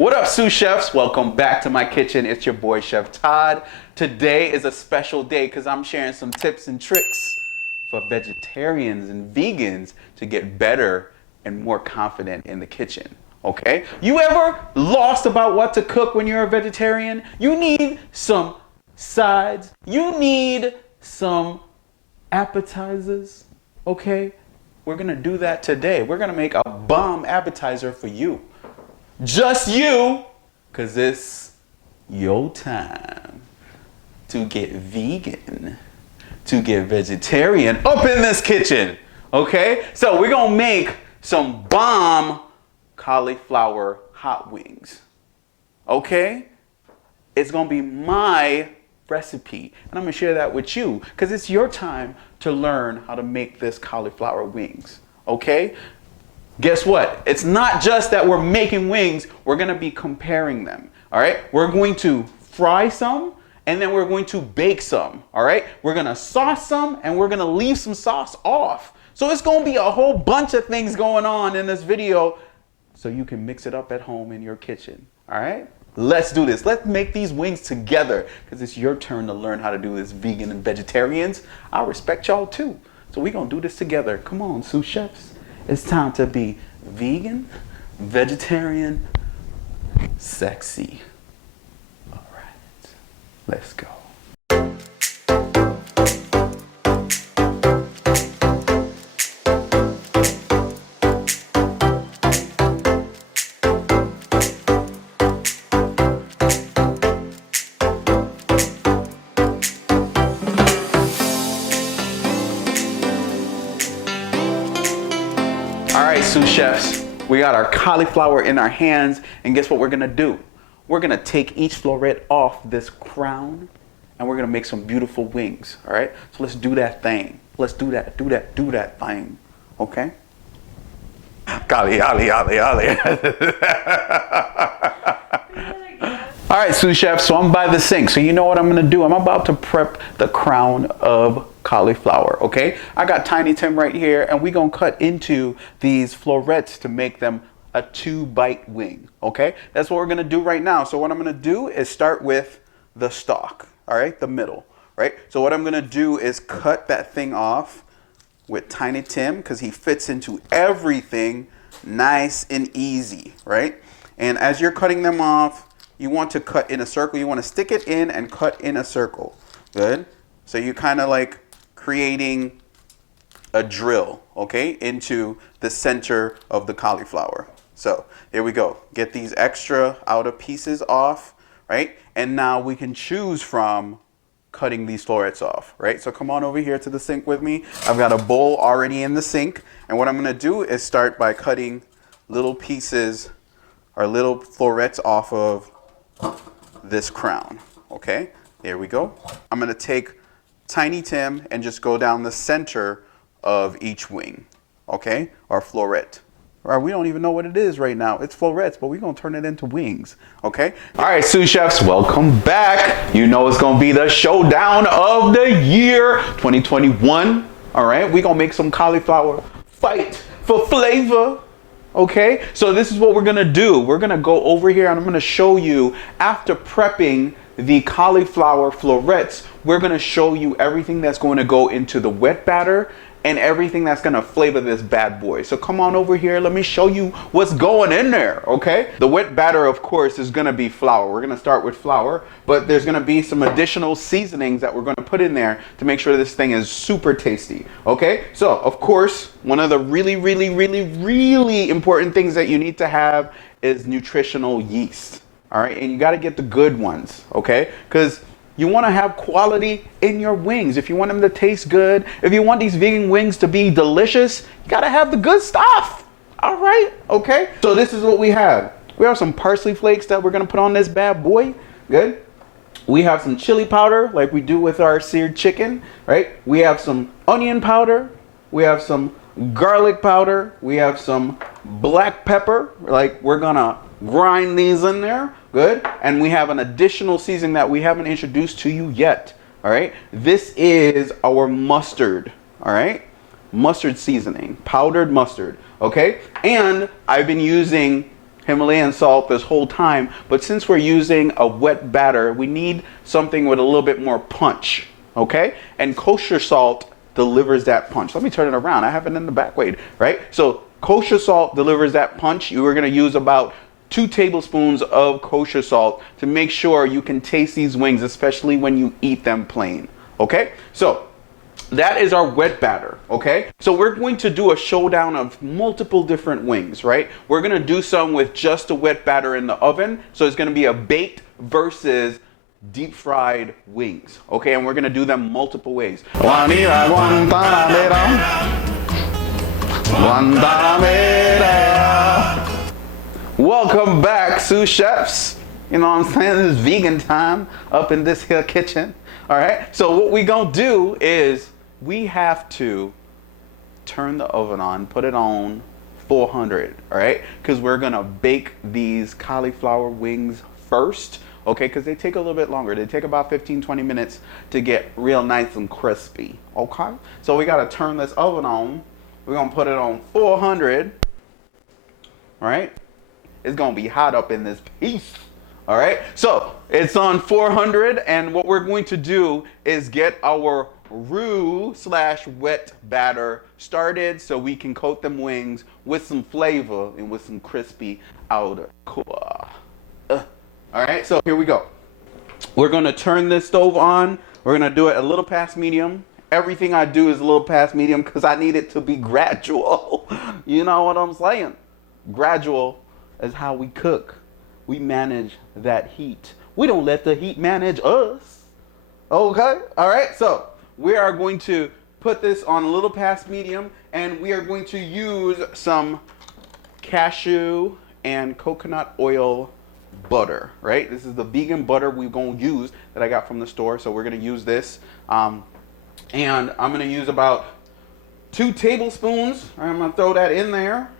What up, sous chefs? Welcome back to my kitchen. It's your boy, Chef Todd. Today is a special day because I'm sharing some tips and tricks for vegetarians and vegans to get better and more confident in the kitchen. Okay? You ever lost about what to cook when you're a vegetarian? You need some sides. You need some appetizers. Okay? We're gonna do that today. We're gonna make a bomb appetizer for you. Just you, because it's your time to get vegan, to get vegetarian up in this kitchen. Okay? So we're gonna make some bomb cauliflower hot wings. Okay? It's gonna be my recipe, and I'm gonna share that with you because it's your time to learn how to make this cauliflower wings. Okay? Guess what? It's not just that we're making wings, we're gonna be comparing them. All right? We're going to fry some and then we're going to bake some. All right? We're gonna sauce some and we're gonna leave some sauce off. So it's gonna be a whole bunch of things going on in this video so you can mix it up at home in your kitchen. All right? Let's do this. Let's make these wings together because it's your turn to learn how to do this, vegan and vegetarians. I respect y'all too. So we're gonna do this together. Come on, sous chefs. It's time to be vegan, vegetarian, sexy. All right, let's go. All right, sous chefs, we got our cauliflower in our hands, and guess what we're gonna do? We're gonna take each floret off this crown, and we're gonna make some beautiful wings, all right? So let's do that thing. Let's do that thing, okay? Golly. All right, sous chef, so I'm by the sink. So you know what I'm gonna do? I'm about to prep the crown of cauliflower, okay? I got Tiny Tim right here, and we're gonna cut into these florets to make them a 2-bite wing, okay? That's what we're gonna do right now. So what I'm gonna do is start with the stalk, all right? The middle, right? So what I'm gonna do is cut that thing off with Tiny Tim because he fits into everything nice and easy, right? And as you're cutting them off, you want to cut in a circle. You want to stick it in and cut in a circle. Good? So you kind of like creating a drill, okay, into the center of the cauliflower. So there we go. Get these extra outer pieces off, right? And now we can choose from cutting these florets off, right? So come on over here to the sink with me. I've got a bowl already in the sink. And what I'm going to do is start by cutting little pieces or little florets off of this crown, okay? There we go. I'm gonna take Tiny Tim and just go down the center of each wing, okay? Or floret. Or we don't even know what it is right now. It's florets, but we're gonna turn it into wings, okay? All right, sous chefs, welcome back. You know it's gonna be the showdown of the year, 2021. All right, we're gonna make some cauliflower fight for flavor. Okay, so this is what we're gonna do. We're gonna go over here and I'm gonna show you after prepping the cauliflower florets, we're gonna show you everything that's going to go into the wet batter and everything that's gonna flavor this bad boy. So come on over here, let me show you what's going in there, okay? The wet batter, of course, is gonna be flour. We're gonna start with flour, but there's gonna be some additional seasonings that we're gonna put in there to make sure this thing is super tasty, okay? So, of course, one of the really important things that you need to have is nutritional yeast, all right? And you gotta get the good ones, okay? Because you want to have quality in your wings. If you want them to taste good, if you want these vegan wings to be delicious, you got to have the good stuff. All right, okay? So this is what we have. We have some parsley flakes that we're going to put on this bad boy. Good. We have some chili powder like we do with our seared chicken, right? We have some onion powder. We have some garlic powder. We have some black pepper. Like we're going to grind these in there. Good. And we have an additional seasoning that we haven't introduced to you yet. All right. This is our mustard. All right. Mustard seasoning, powdered mustard. Okay. And I've been using Himalayan salt this whole time, but since we're using a wet batter, we need something with a little bit more punch, okay? And kosher salt delivers that punch. Let me turn it around. I have it in the back way, right? So kosher salt delivers that punch. You are going to use about 2 tablespoons of kosher salt to make sure you can taste these wings, especially when you eat them plain, okay? So that is our wet batter, okay? So we're going to do a showdown of multiple different wings, right? We're gonna do some with just a wet batter in the oven. So it's gonna be a baked versus deep fried wings, okay? And we're gonna do them multiple ways. Welcome back, sous chefs. You know what I'm saying? This is vegan time up in this here kitchen. All right, so what we gonna do is we have to turn the oven on, put it on 400, all right? Because we're gonna bake these cauliflower wings first, okay? Because they take a little bit longer. They take about 15-20 minutes to get real nice and crispy, okay? So we gotta turn this oven on. We're gonna put it on 400, all right? It's gonna be hot up in this piece. All right, so it's on 400, and what we're going to do is get our roux / wet batter started so we can coat them wings with some flavor and with some crispy outer core. All right, so here we go. We're gonna turn this stove on. We're gonna do it a little past medium. Everything I do is a little past medium because I need it to be gradual. You know what I'm saying? Gradual is how we cook. We manage that heat. We don't let the heat manage us. Okay? All right, so we are going to put this on a little past medium, and we are going to use some cashew and coconut oil butter, right? This is the vegan butter we're going to use that I got from the store, so we're going to use this. And I'm going to use about 2 tablespoons. I'm going to throw that in there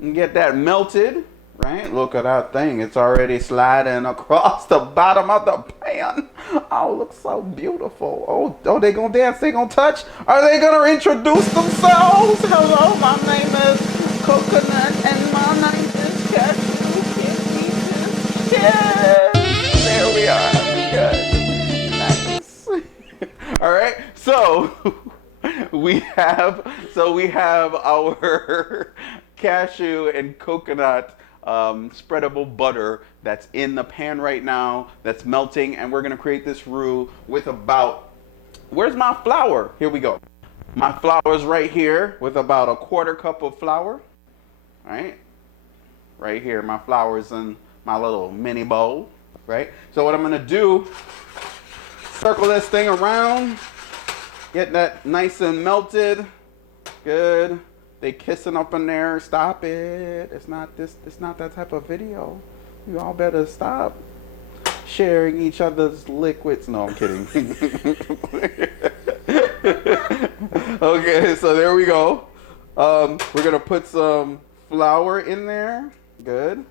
and get that melted. Right? Look at that thing. It's already sliding across the bottom of the pan. Oh, looks so beautiful. Oh, they gonna dance? They gonna touch? Are they gonna introduce themselves? Hello, my name is Coconut and my name is Cashew. Can we just share? There we are. Good. Nice. All right. So we have our cashew and coconut spreadable butter that's in the pan right now, that's melting, and we're gonna create this roux with about, where's my flour? Here we go. My flour is right here with about a 1/4 cup of flour. Right here, my flour is in my little mini bowl, right? So what I'm gonna do, circle this thing around, get that nice and melted, good. They kissing up in there. Stop it. It's not that type of video. You all better stop sharing each other's liquids. No, I'm kidding. Okay, so there we go. We're gonna put some flour in there. Good.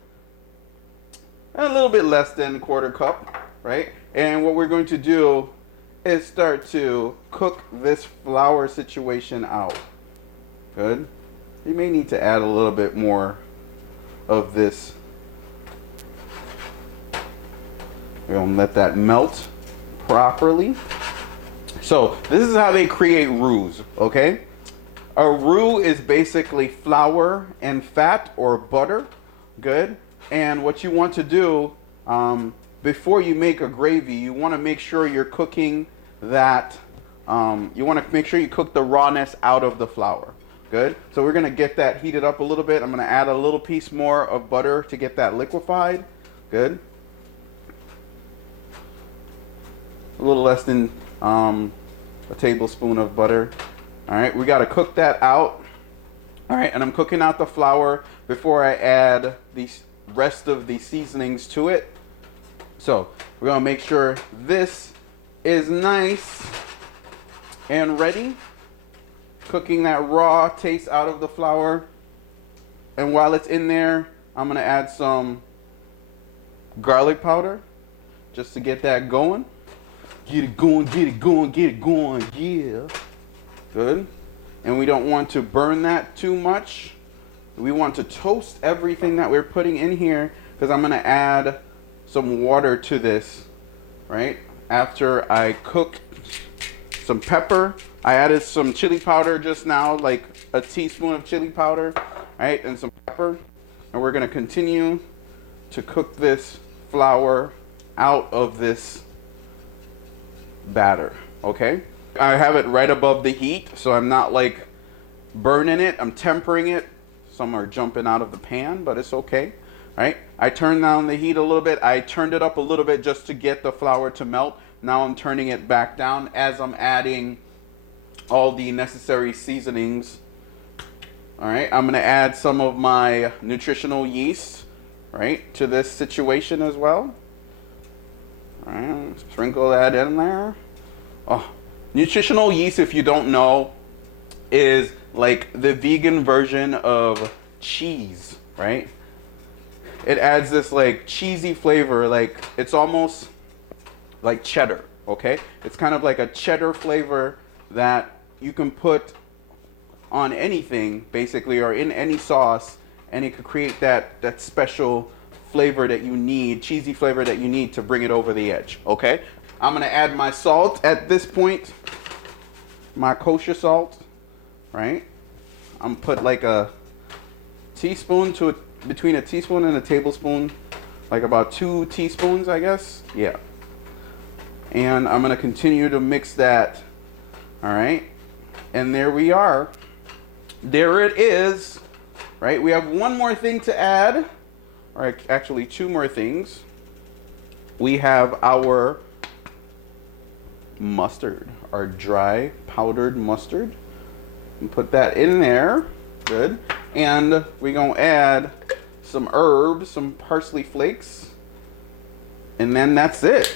And a little bit less than 1/4 cup, right? And what we're going to do is start to cook this flour situation out. Good. You may need to add a little bit more of this. We're gonna let that melt properly. So this is how they create roux, okay? A roux is basically flour and fat or butter, good? And what you want to do, before you make a gravy, you wanna make sure you're cooking that, you wanna make sure you cook the rawness out of the flour. Good. So we're gonna get that heated up a little bit. I'm gonna add a little piece more of butter to get that liquefied. Good. A little less than a tablespoon of butter. All right, we gotta cook that out. All right, and I'm cooking out the flour before I add the rest of the seasonings to it. So we're gonna make sure this is nice and ready. Cooking that raw taste out of the flour. And while it's in there, I'm gonna add some garlic powder just to get that going. Get it going, get it going, get it going, yeah. Good. And we don't want to burn that too much. we want to toast everything that we're putting in here, because I'm going to add some water to this, right? After I cooked some pepper, I added some chili powder just now, like a teaspoon of chili powder, right? And some pepper. And we're going to continue to cook this flour out of this batter, okay? I have it right above the heat, so I'm not like burning it, I'm tempering it. Some are jumping out of the pan, but it's okay, right? I turned down the heat a little bit. I turned it up a little bit just to get the flour to melt. Now I'm turning it back down as I'm adding all the necessary seasonings. All right, I'm gonna add some of my nutritional yeast, right, to this situation as well. All right, sprinkle that in there. Oh, nutritional yeast, if you don't know, is like the vegan version of cheese, right? It adds this like cheesy flavor, like it's almost like cheddar, okay? It's kind of like a cheddar flavor that you can put on anything basically, or in any sauce, and it could create that special flavor that you need, cheesy flavor that you need to bring it over the edge, okay? I'm gonna add my salt at this point, my kosher salt, right? I'm put like a teaspoon to between a teaspoon and a tablespoon, like about 2 teaspoons, I guess. Yeah. And I'm gonna continue to mix that. All right. And there we are. There it is. Right. We have one more thing to add, or actually 2 more things. We have our mustard, our dry powdered mustard. And put that in there. Good. And we're gonna add some herbs, some parsley flakes, and then that's it,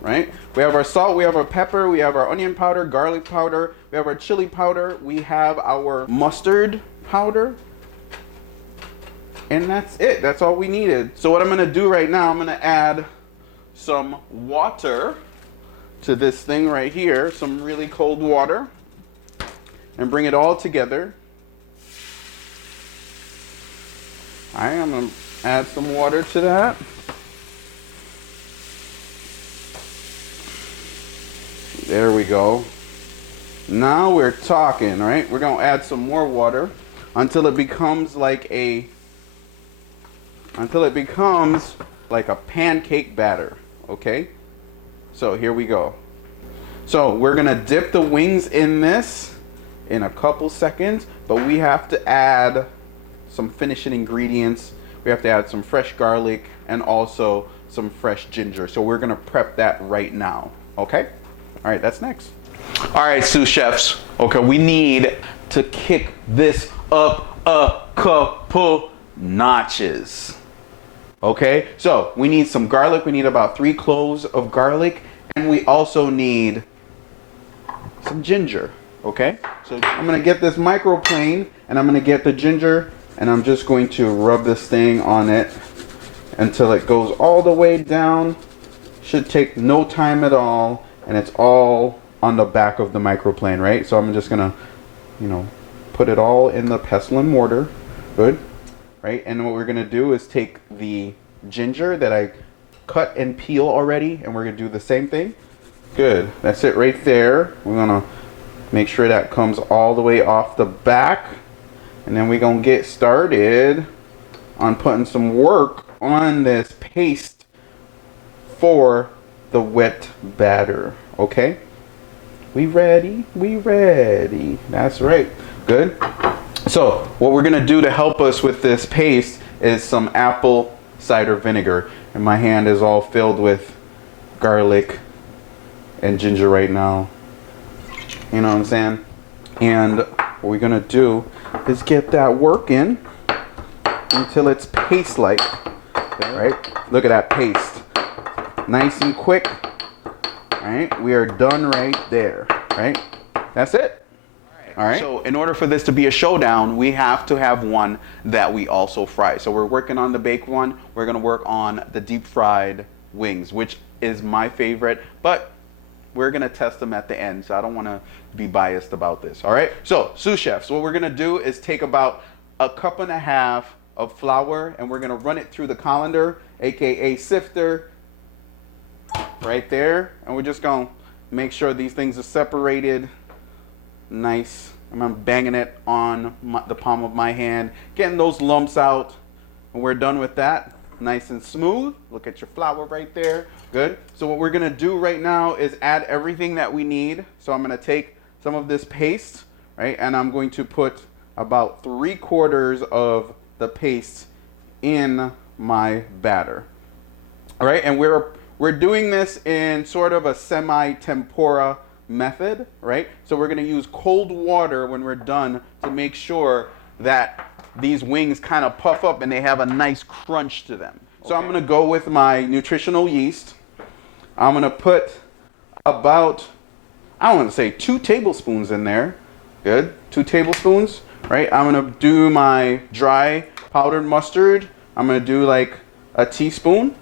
right? We have our salt, we have our pepper, we have our onion powder, garlic powder, we have our chili powder, we have our mustard powder, and that's it. That's all we needed. So what I'm gonna do right now, I'm gonna add some water to this thing right here, some really cold water, and bring it all together. All right, I'm gonna add some water to that. There we go. Now we're talking, right? We're gonna add some more water until it becomes like a pancake batter, okay? So here we go. So we're gonna dip the wings in this in a couple seconds, but we have to add some finishing ingredients. We have to add some fresh garlic and also some fresh ginger. So we're gonna prep that right now, okay? All right, that's next. All right, sous chefs. Okay, we need to kick this up a couple notches. Okay, so we need some garlic. We need about 3 cloves of garlic, and we also need some ginger. Okay, so I'm gonna get this microplane, and I'm gonna get the ginger, and I'm just going to rub this thing on it until it goes all the way down. Should take no time at all, and it's all on the back of the microplane, right? So I'm just gonna, put it all in the pestle and mortar. Good, right? And what we're gonna do is take the ginger that I cut and peel already, and we're gonna do the same thing. Good, that's it right there. We're gonna make sure that comes all the way off the back, and then we're gonna get started on putting some work on this paste for the wet batter. Okay, we ready? We ready. That's right. Good. So what we're gonna do to help us with this paste is some apple cider vinegar, and my hand is all filled with garlic and ginger right now. You know what I'm saying? And what we're gonna do is get that working until it's paste-like. Right? Look at that paste. Nice and quick. Alright, we are done right there. Right? That's it. Alright. So in order for this to be a showdown, we have to have one that we also fry. So we're working on the baked one. We're gonna work on the deep fried wings, which is my favorite, but we're gonna test them at the end, so I don't wanna be biased about this. Alright? So, sous chefs, what we're gonna do is take about a cup and a half of flour, and we're gonna run it through the colander, aka sifter, right there. And we're just gonna make sure these things are separated nice. I'm banging it on the palm of my hand, getting those lumps out. And we're done with that. Nice and smooth. Look at your flour right there. Good. So what we're gonna do right now is add everything that we need. So I'm gonna take some of this paste, right, and I'm going to put about 3/4 of the paste in my batter. All right, and we're doing this in sort of a semi-tempura method, right? So we're gonna use cold water when we're done to make sure that these wings kind of puff up and they have a nice crunch to them. So I'm gonna go with my nutritional yeast. I'm gonna put about, I don't want to say 2 tablespoons in there. Good, 2 tablespoons, right? I'm gonna do my dry powdered mustard. I'm gonna do like a teaspoon.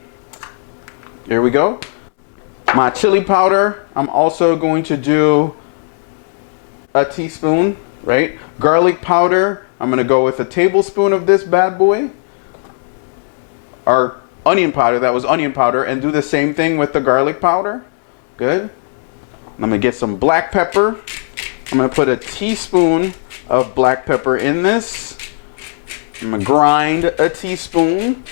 There we go. My chili powder, I'm also going to do a teaspoon, right? Garlic powder, I'm gonna go with a tablespoon of this bad boy. Our onion powder, that was onion powder, and do the same thing with the garlic powder. Good. I'm gonna get some black pepper. I'm gonna put a teaspoon of black pepper in this. I'm gonna grind a teaspoon.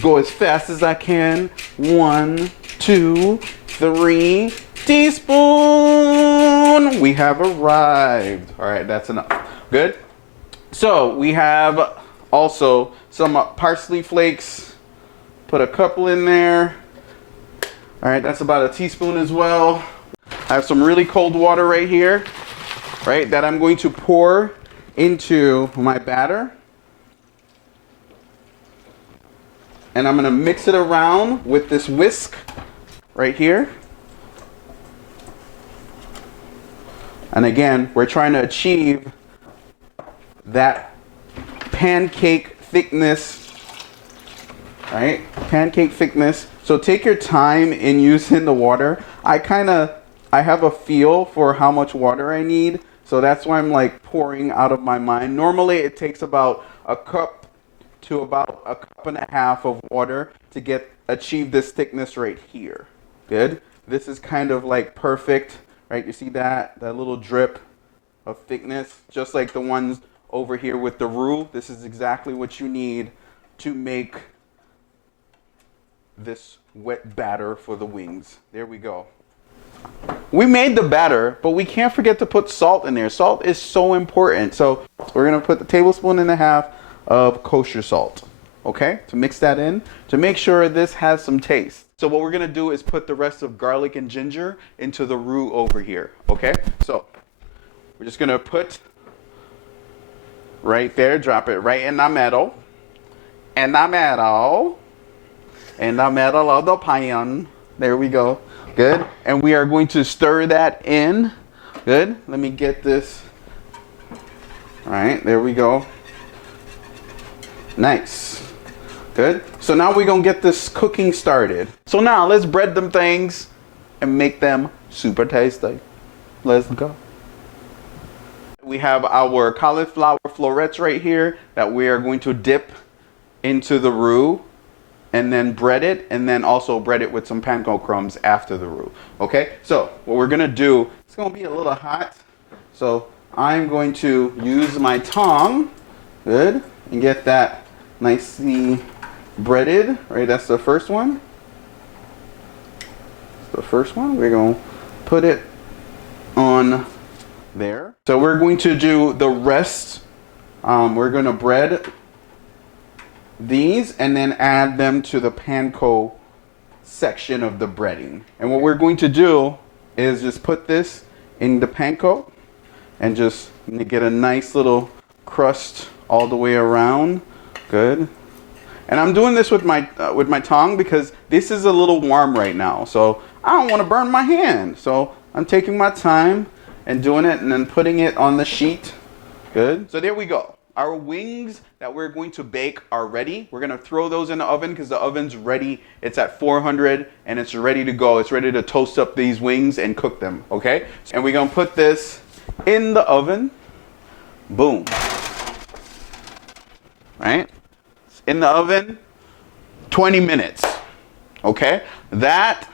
Go as fast as I can. 1, 2, 3 teaspoon. We have arrived. All right, that's enough. Good. So we have also some parsley flakes. Put a couple in there. All right, that's about a teaspoon as well. I have some really cold water right here, right, that I'm going to pour into my batter. And I'm gonna mix it around with this whisk right here. And again, we're trying to achieve that pancake thickness, right? Pancake thickness. So take your time in using the water. I have a feel for how much water I need. So that's why I'm like pouring out of my mind. Normally it takes about a cup to about a cup and a half of water to achieve this thickness right here. Good. This is kind of like perfect, right? You see that little drip of thickness, just like the ones over here with the roux. This is exactly what you need to make this wet batter for the wings. There we go. We made the batter, but we can't forget to put salt in there. Salt is so important. So we're gonna put the tablespoon and a half of kosher salt, okay, to mix that in to make sure this has some taste. So what we're gonna do is put the rest of garlic and ginger into the roux over here, okay? So we're just gonna put right there, drop it right in the middle, of the pan. There we go. Good. And we are going to stir that in. Good. Let me get this. All right, there we go. Nice. Good. So now we're going to get this cooking started. So now let's bread them things and make them super tasty. Let's go. We have our cauliflower florets right here that we are going to dip into the roux and then bread it, and then also bread it with some panko crumbs after the roux. Okay, so what we're gonna do, it's gonna be a little hot, so I'm going to use my tongue, good, and get that nicely breaded, right? That's the first one. The first one, we're gonna put it on there. So we're going to do the rest. We're gonna bread these and then add them to the panko section of the breading. And what we're going to do is just put this in the panko and just get a nice little crust all the way around. Good. And I'm doing this with my tongue because this is a little warm right now, so I don't want to burn my hand. So I'm taking my time and doing it and then putting it on the sheet. Good. So there we go. Our wings that we're going to bake are ready. We're gonna throw those in the oven because the oven's ready. It's at 400 and it's ready to go. It's ready to toast up these wings and cook them, okay? And we're gonna put this in the oven. Boom. right? In the oven, 20 minutes, okay? That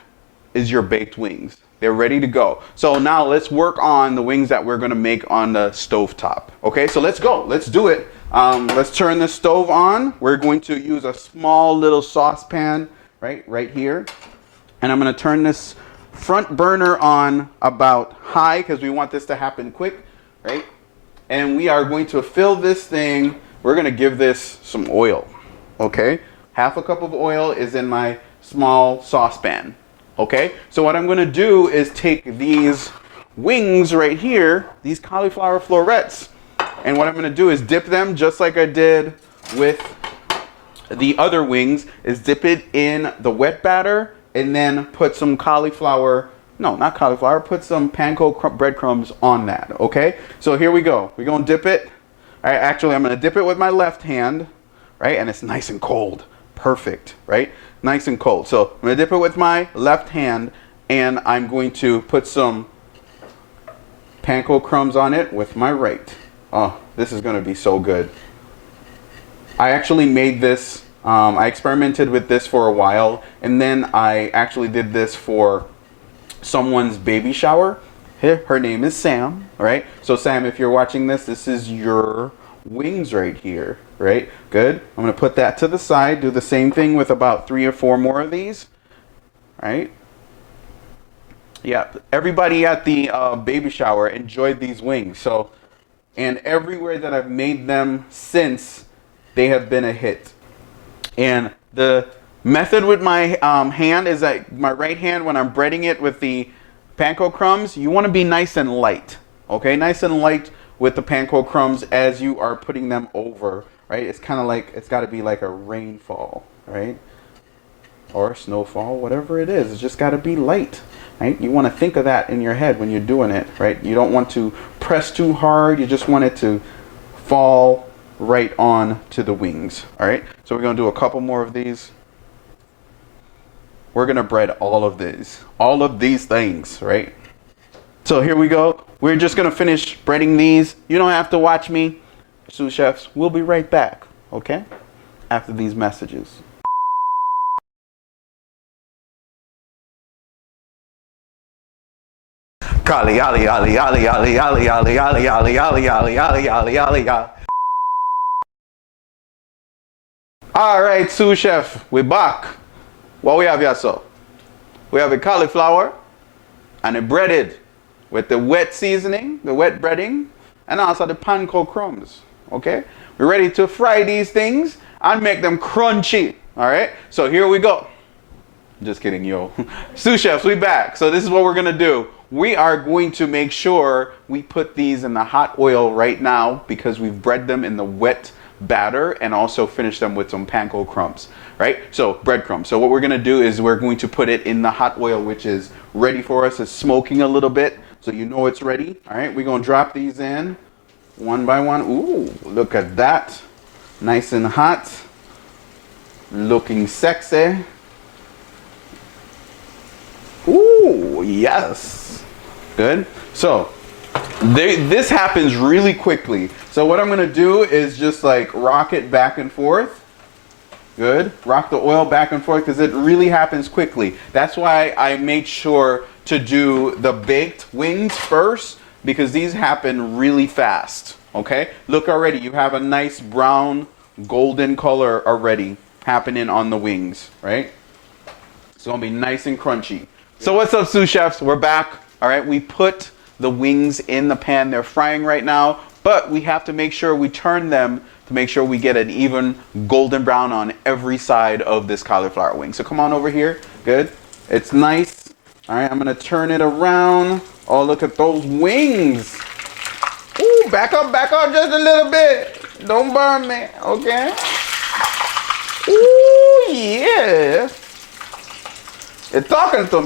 is your baked wings. They're ready to go. So now let's work on the wings that we're gonna make on the stove top. Okay, so let's go, let's do it. Let's turn the stove on. We're going to use a small little saucepan, right here. And I'm gonna turn this front burner on about high because we want this to happen quick, right? And we are going to fill this thing. We're gonna give this some oil, okay? Half a cup of oil is in my small saucepan, okay? So what I'm gonna do is take these wings right here, these cauliflower florets, and what I'm gonna do is dip them just like I did with the other wings, is dip it in the wet batter and then put some cauliflower, no, not cauliflower, put some panko breadcrumbs on that, okay? So here we go. We're gonna dip it. All right, actually, I'm gonna dip it with my left hand, right? And it's nice and cold. Perfect, right? Nice and cold. So I'm gonna dip it with my left hand and I'm going to put some panko crumbs on it with my right. Oh, this is gonna be so good. I actually made this, I experimented with this for a while, and then I actually did this for someone's baby shower. Her name is Sam, right? So Sam, if you're watching this, this is your wings right here, right? Good. I'm gonna put that to the side, do the same thing with about 3 or 4 more of these, right? Yeah, everybody at the baby shower enjoyed these wings. So, and everywhere that I've made them since, they have been a hit. And the method with my hand is that my right hand, when I'm breading it with the panko crumbs, you want to be nice and light, okay? Nice and light with the panko crumbs as you are putting them over, right? It's kind of like, it's got to be like a rainfall, right? Or snowfall, whatever it is. It's just got to be light, right? You want to think of that in your head when you're doing it, right? You don't want to press too hard. You just want it to fall right on to the wings. All right, so we're gonna do a couple more of these. We're gonna bread all of these things, right? So here we go. We're just gonna finish breading these. You don't have to watch me, sous chefs. We'll be right back, okay? After these messages. Kali ali ali ali ali ali ali ali ali ali ali ali ali ali. All right, sous chef, we're back. What we have here, so? We have a cauliflower and it breaded with the wet seasoning, the wet breading, and also the panko crumbs, okay? We're ready to fry these things and make them crunchy, all right? So here we go. Just kidding, yo. Sous chefs, we back. So this is what we're gonna do. We are going to make sure we put these in the hot oil right now because we've bread them in the wet batter and also finish them with some panko crumbs, right? So breadcrumbs. So what we're gonna do is we're going to put it in the hot oil, which is ready for us. It's smoking a little bit, so you know it's ready. All right, we're gonna drop these in one by one. Ooh, look at that. Nice and hot. Looking sexy. Ooh, yes. Good. So this happens really quickly. So what I'm gonna do is just like rock it back and forth. Good. Rock the oil back and forth because it really happens quickly. That's why I made sure to do the baked wings first because these happen really fast. Okay. Look already, you have a nice brown golden color already happening on the wings, right? It's gonna be nice and crunchy. So what's up, sous chefs? We're back. All right, we put the wings in the pan. They're frying right now, but we have to make sure we turn them to make sure we get an even golden brown on every side of this cauliflower wing. So come on over here. Good. It's nice. All right, I'm gonna turn it around. Oh, look at those wings. Ooh, back up just a little bit. Don't burn me, okay? Ooh, yeah. It's talking to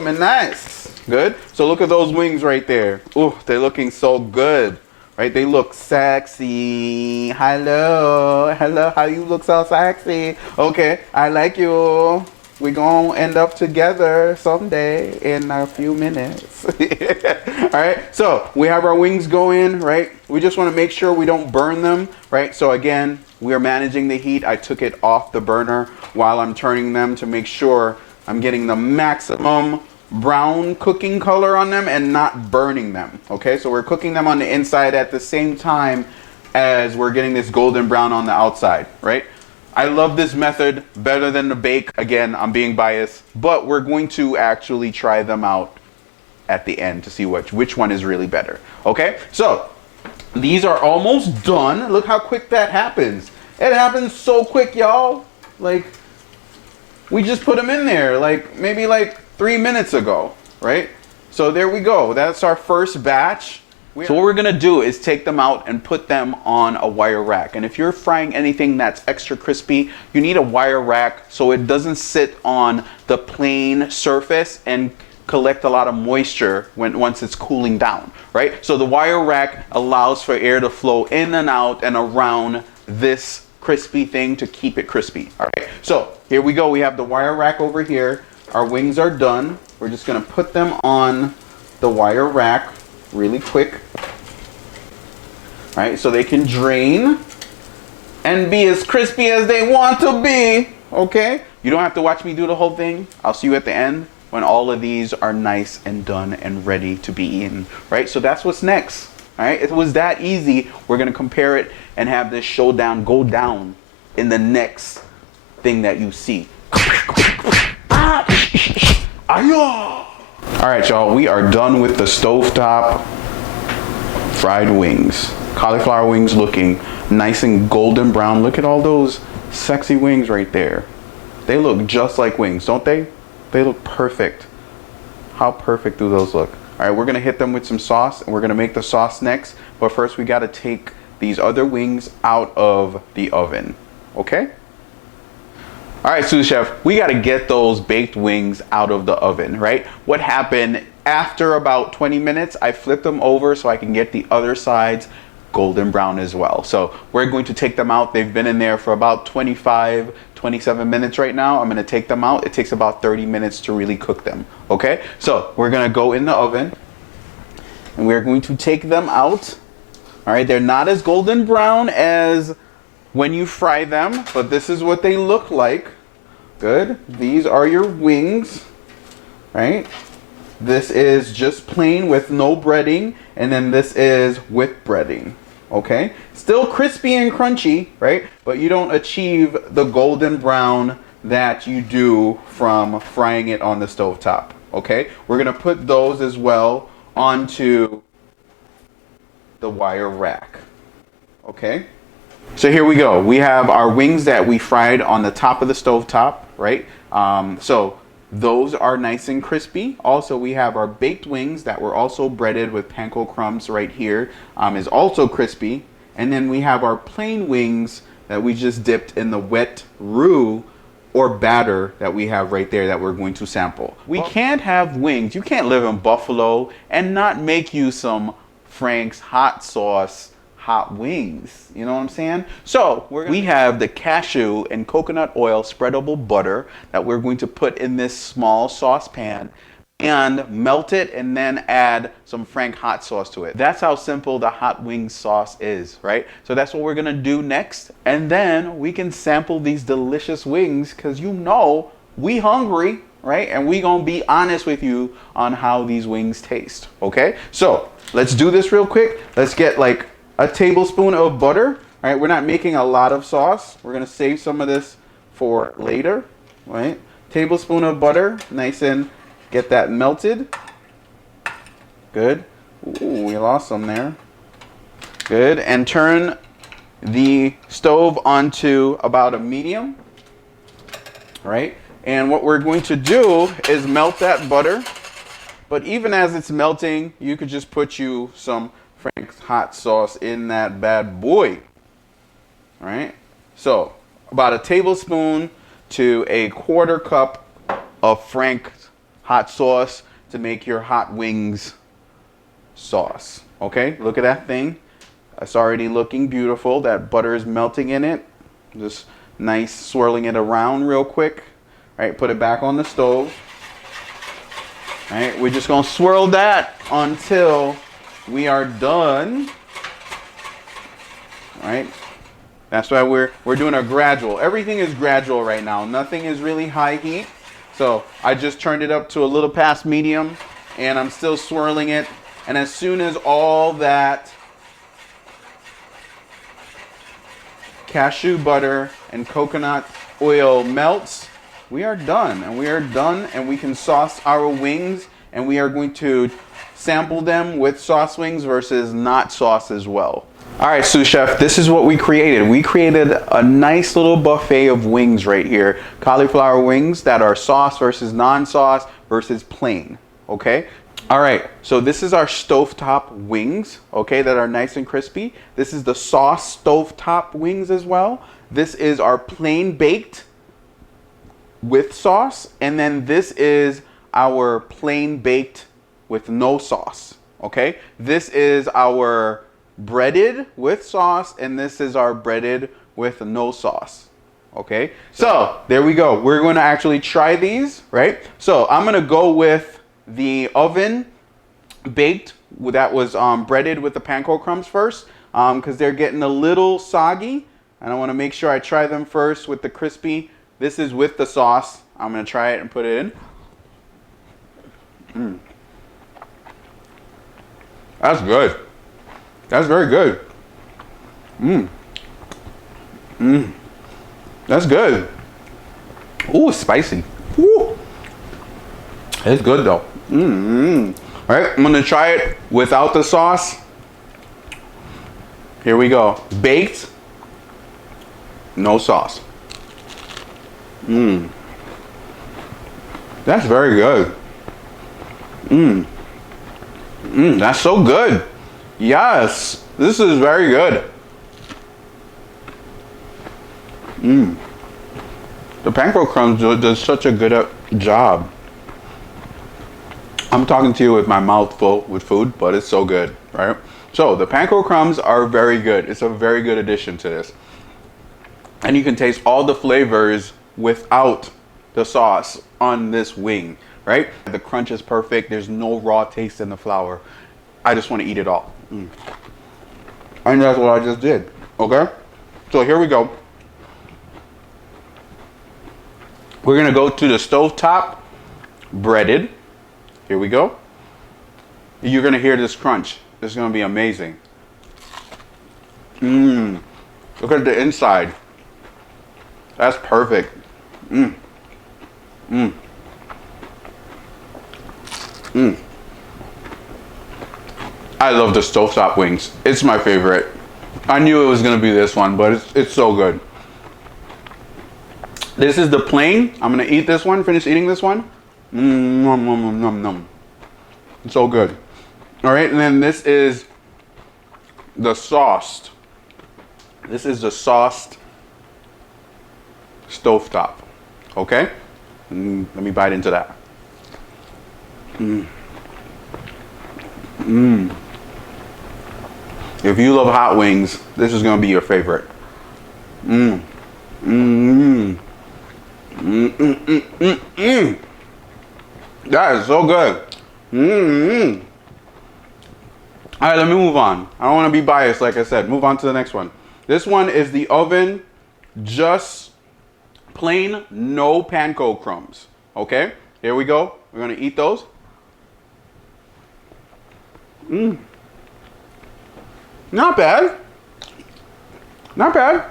me nice. Good. So look at those wings right there. Ooh, they're looking so good, right? They look sexy. Hello, how you look so sexy? Okay, I like you. we gonna end up together someday in a few minutes. All right, so we have our wings going, right? We just want to make sure we don't burn them, right? So again, we are managing the heat. I took it off the burner while I'm turning them to make sure I'm getting the maximum brown cooking color on them and not burning them. Okay, so we're cooking them on the inside at the same time as we're getting this golden brown on the outside, right? I love this method better than the bake. Again, I'm being biased, but we're going to actually try them out at the end to see which one is really better. Okay, so these are almost done. Look how quick that happens. It happens so quick, y'all. Like, we just put them in there like maybe like 3 minutes ago, right? So there we go. That's our first batch. So what we're gonna do is take them out and put them on a wire rack. And if you're frying anything that's extra crispy, you need a wire rack so it doesn't sit on the plain surface and collect a lot of moisture once it's cooling down, right? So the wire rack allows for air to flow in and out and around this crispy thing to keep it crispy. All right, so here we go. We have the wire rack over here. Our wings are done. We're just gonna put them on the wire rack really quick. All right, so they can drain and be as crispy as they want to be, okay? You don't have to watch me do the whole thing. I'll see you at the end when all of these are nice and done and ready to be eaten, right? So that's what's next, all right? It was that easy. We're gonna compare it and have this showdown go down in the next thing that you see. All right, y'all, we are done with the stovetop fried wings. Cauliflower wings looking nice and golden brown. Look at all those sexy wings right there. They look just like wings, don't they? They look perfect. How perfect do those look? All right, we're gonna hit them with some sauce and we're gonna make the sauce next. But first we gotta take these other wings out of the oven, okay? All right, sous chef, we got to get those baked wings out of the oven, right? What happened after about 20 minutes, I flipped them over so I can get the other sides golden brown as well. So we're going to take them out. They've been in there for about 25, 27 minutes right now. I'm going to take them out. It takes about 30 minutes to really cook them, okay? So we're going to go in the oven and we're going to take them out. All right, they're not as golden brown as when you fry them, but this is what they look like. Good. These are your wings, right? This is just plain with no breading, and then this is with breading, okay? Still crispy and crunchy, right? But you don't achieve the golden brown that you do from frying it on the stovetop, okay? We're gonna put those as well onto the wire rack, okay? So here we go. We have our wings that we fried on the top of the stovetop, right? So those are nice and crispy. Also, we have our baked wings that were also breaded with panko crumbs right here, is also crispy. And then we have our plain wings that we just dipped in the wet roux or batter that we have right there that we're going to sample. We can't have wings. You can't live in Buffalo and not make you some Frank's hot sauce hot wings, you know what I'm saying? So we have the cashew and coconut oil spreadable butter that we're going to put in this small saucepan and melt it and then add some Frank hot sauce to it. That's how simple the hot wing sauce is, right? So that's what we're gonna do next. And then we can sample these delicious wings because you know we hungry, right? And we gonna be honest with you on how these wings taste, okay? So let's do this real quick. Let's get like a tablespoon of butter. All right, we're not making a lot of sauce. We're gonna save some of this for later, right? Tablespoon of butter, nice and get that melted. Good. Ooh, we lost some there. Good, and turn the stove onto about a medium, right? And what we're going to do is melt that butter. But even as it's melting, you could just put you some Frank's hot sauce in that bad boy. All right, so about a tablespoon to a quarter cup of Frank's hot sauce to make your hot wings sauce. Okay, look at that thing. It's already looking beautiful. That butter is melting in it. Just nice swirling it around real quick. right? Put it back on the stove. All right, we're just gonna swirl that until we are done. All right, that's why we're doing a gradual. Everything is gradual right now. Nothing is really high heat. So I just turned it up to a little past medium, and I'm still swirling it. And as soon as all that cashew butter and coconut oil melts, we are done. And we are done, and we can sauce our wings, and we are going to sample them with sauce wings versus not sauce as well. All right, sous chef, this is what we created. We created a nice little buffet of wings right here. Cauliflower wings that are sauce versus non-sauce versus plain, okay? All right, so this is our stovetop wings, okay, that are nice and crispy. This is the sauce stovetop wings as well. This is our plain baked with sauce, and then this is our plain baked with no sauce, okay? This is our breaded with sauce, and this is our breaded with no sauce, okay? So there we go. We're going to actually try these, right? So I'm going to go with the oven baked that was breaded with the panko crumbs first, because they're getting a little soggy, and I want to make sure I try them first with the crispy. This is with the sauce. I'm going to try it and put it in. That's good. That's very good. That's good. Ooh, spicy. Ooh. It's good though. All right, I'm gonna try it without the sauce. Here we go. Baked, no sauce. That's very good. That's so good. Yes, this is very good. The panko crumbs does such a good job. I'm talking to you with my mouth full with food, but it's so good, right? So the panko crumbs are very good. It's a very good addition to this. And you can taste all the flavors without the sauce on this wing, right? The crunch is perfect. There's no raw taste in the flour. I just want to eat it all. And that's what I just did, okay? So here we go. We're gonna go to the stovetop breaded. Here we go. You're gonna hear this crunch. This is gonna be amazing. Look at the inside. That's perfect. I love the stovetop wings. It's my favorite. I knew it was gonna be this one, but it's so good. This is the plain. I'm gonna eat this one, finish eating this one. Nom, nom, nom, nom, nom. It's so good. All right, and then this is the sauced. This is the sauced stovetop. Okay? Let me bite into that. If you love hot wings, this is gonna be your favorite. That is so good. All right, let me move on. I don't want to be biased, like I said. Move on to the next one. This one is the oven, just plain, no panko crumbs. Okay, here we go. We're gonna eat those. Not bad. Not bad.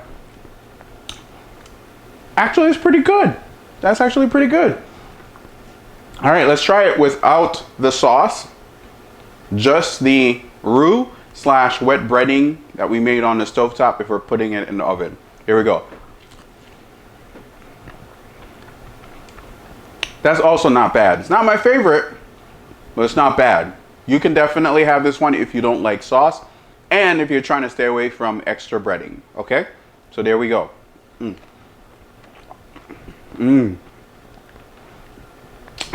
Actually, it's pretty good. That's actually pretty good. All right, let's try it without the sauce. Just the roux / wet breading that we made on the stovetop if we're putting it in the oven. Here we go. That's also not bad. It's not my favorite, but it's not bad. You can definitely have this one if you don't like sauce and if you're trying to stay away from extra breading, okay? So there we go.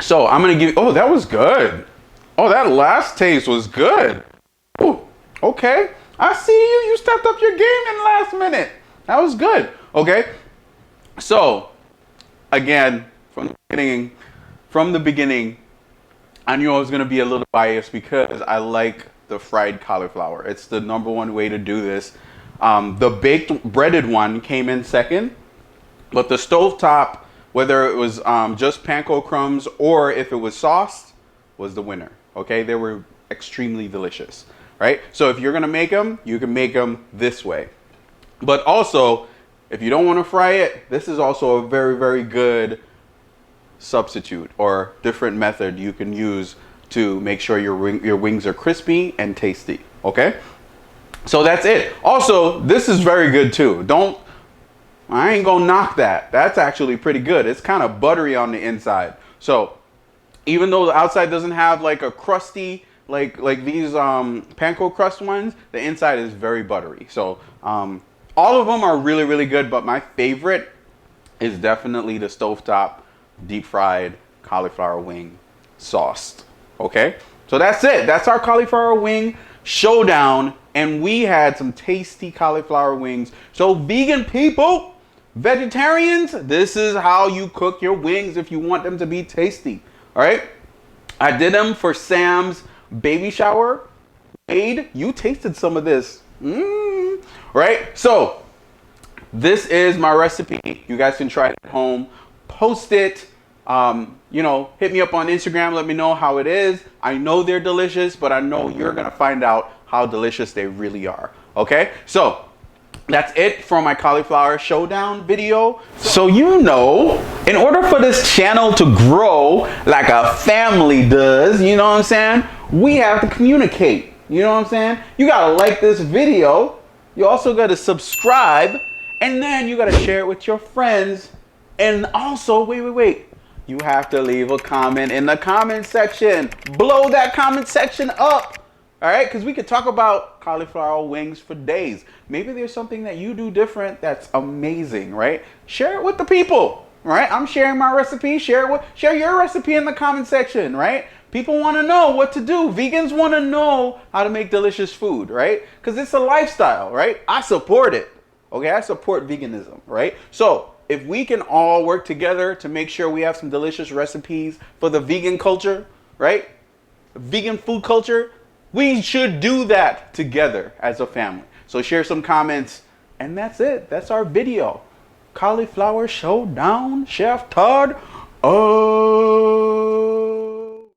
So I'm gonna give, oh, that was good. Oh, that last taste was good. Ooh, okay. I see you. You stepped up your game in the last minute. That was good. Okay. So, again, from the beginning, I knew I was gonna be a little biased because I like the fried cauliflower. It's the #1 way to do this. The baked breaded one came in second, but the stovetop, whether it was just panko crumbs or if it was sauced, was the winner. Okay, they were extremely delicious, right? So if you're gonna make them, you can make them this way. But also, if you don't want to fry it, this is also a very, very good substitute or different method you can use to make sure your wings are crispy and tasty. Okay, so that's it. Also, this is very good too. I ain't gonna knock that. That's actually pretty good. It's kind of buttery on the inside. So even though the outside doesn't have like a crusty like these panko crust ones, the inside is very buttery. So all of them are really, really good, but my favorite is definitely the stovetop deep fried cauliflower wing sauced. Okay, so that's it. That's our cauliflower wing showdown, and we had some tasty cauliflower wings. So vegan people, vegetarians, this is how you cook your wings if you want them to be tasty. All right, I did them for Sam's baby shower. Wade, you tasted some of this. Right? So this is my recipe. You guys can try it at home. Post it. You know, hit me up on Instagram. Let me know how it is. I know they're delicious, but I know you're going to find out how delicious they really are. Okay? So that's it for my cauliflower showdown video. So you know, in order for this channel to grow like a family does, you know what I'm saying? We have to communicate. You know what I'm saying? You got to like this video. You also got to subscribe, and then you got to share it with your friends. And also, wait. You have to leave a comment in the comment section. Blow that comment section up. All right? Because we could talk about cauliflower wings for days. Maybe there's something that you do different that's amazing, right? Share it with the people, right? I'm sharing my recipe. Share your recipe in the comment section, right? People want to know what to do. Vegans want to know how to make delicious food, right? Because it's a lifestyle, right? I support it. Okay, I support veganism, right? So if we can all work together to make sure we have some delicious recipes for the vegan culture, right? Vegan food culture, we should do that together as a family. So share some comments, and that's it. That's our video. Cauliflower showdown, Chef Todd. Oh.